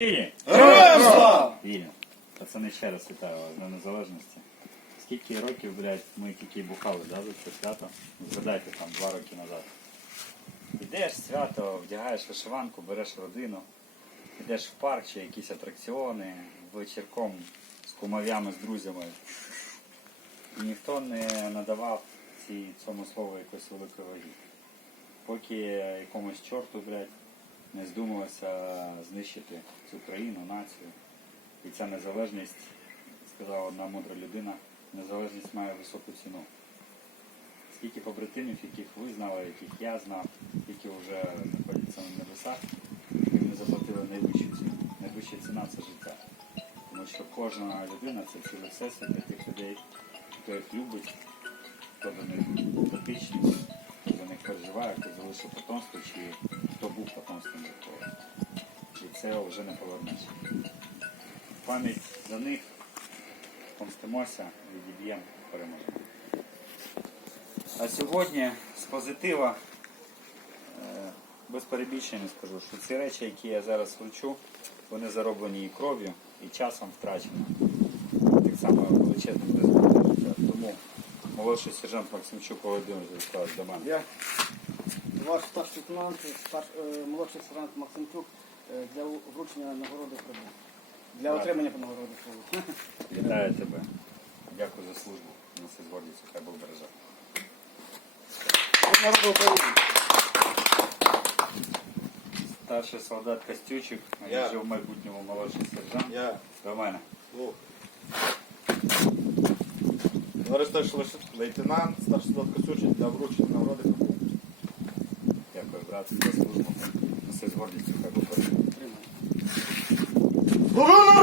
Героям слава! Вільні. Пацани, ще раз вітаю вас на незалежності. Скільки років, блядь, ми тільки бухали, да, за це свято? Згадайте там два роки назад. Ідеш свято, вдягаєш вишиванку, береш родину, йдеш в парк чи якісь атракціони, вечірком з кумов'ями, з друзями. І ніхто не надавав ці, цьому слову якоїсь великої ваги. Поки якомусь чорту, блядь, не здумалося знищити цю країну, націю. І ця незалежність, сказала одна мудра людина, незалежність має високу ціну. Скільки побратимів, яких ви знали, яких я знав, які вже знаходяться на небесах, їм не заплатили найвищу ціну. Найвища ціна це життя. Тому що кожна людина це цілий всесвіт для тих людей, хто їх любить, хто до них дотичний, хто до них переживає, хто залишив потомство, чи це вже не повернеш. Пам'ять за них помстимося, відіб'ємо, переможемо. А сьогодні з позитива, е, без перебільшення скажу, що ці речі, які я зараз вручу, вони зароблені і кров'ю, і часом втрачені. Так само величезним ризиком. Тому молодший сержант Максимчук Володимир до мене. Я ваш старший лейтенант, стар, е, молодший сержант Максимчук для вручення нагороди прибув. Для Так. отримання нагороди прибув. Вітаю тебе. Дякую за службу. Неси з гордістю, хай Бог береже. Народу України. Старший солдат Костючик, а Я. я вже в майбутньому молодший сержант. Я До мене. Лух. Товариш старший леш- лейтенант, старший солдат Косючин для вручення нагороди. Дякую, брат, за службу. Неси з гордістю, хай Бог береже. Oh, no, no.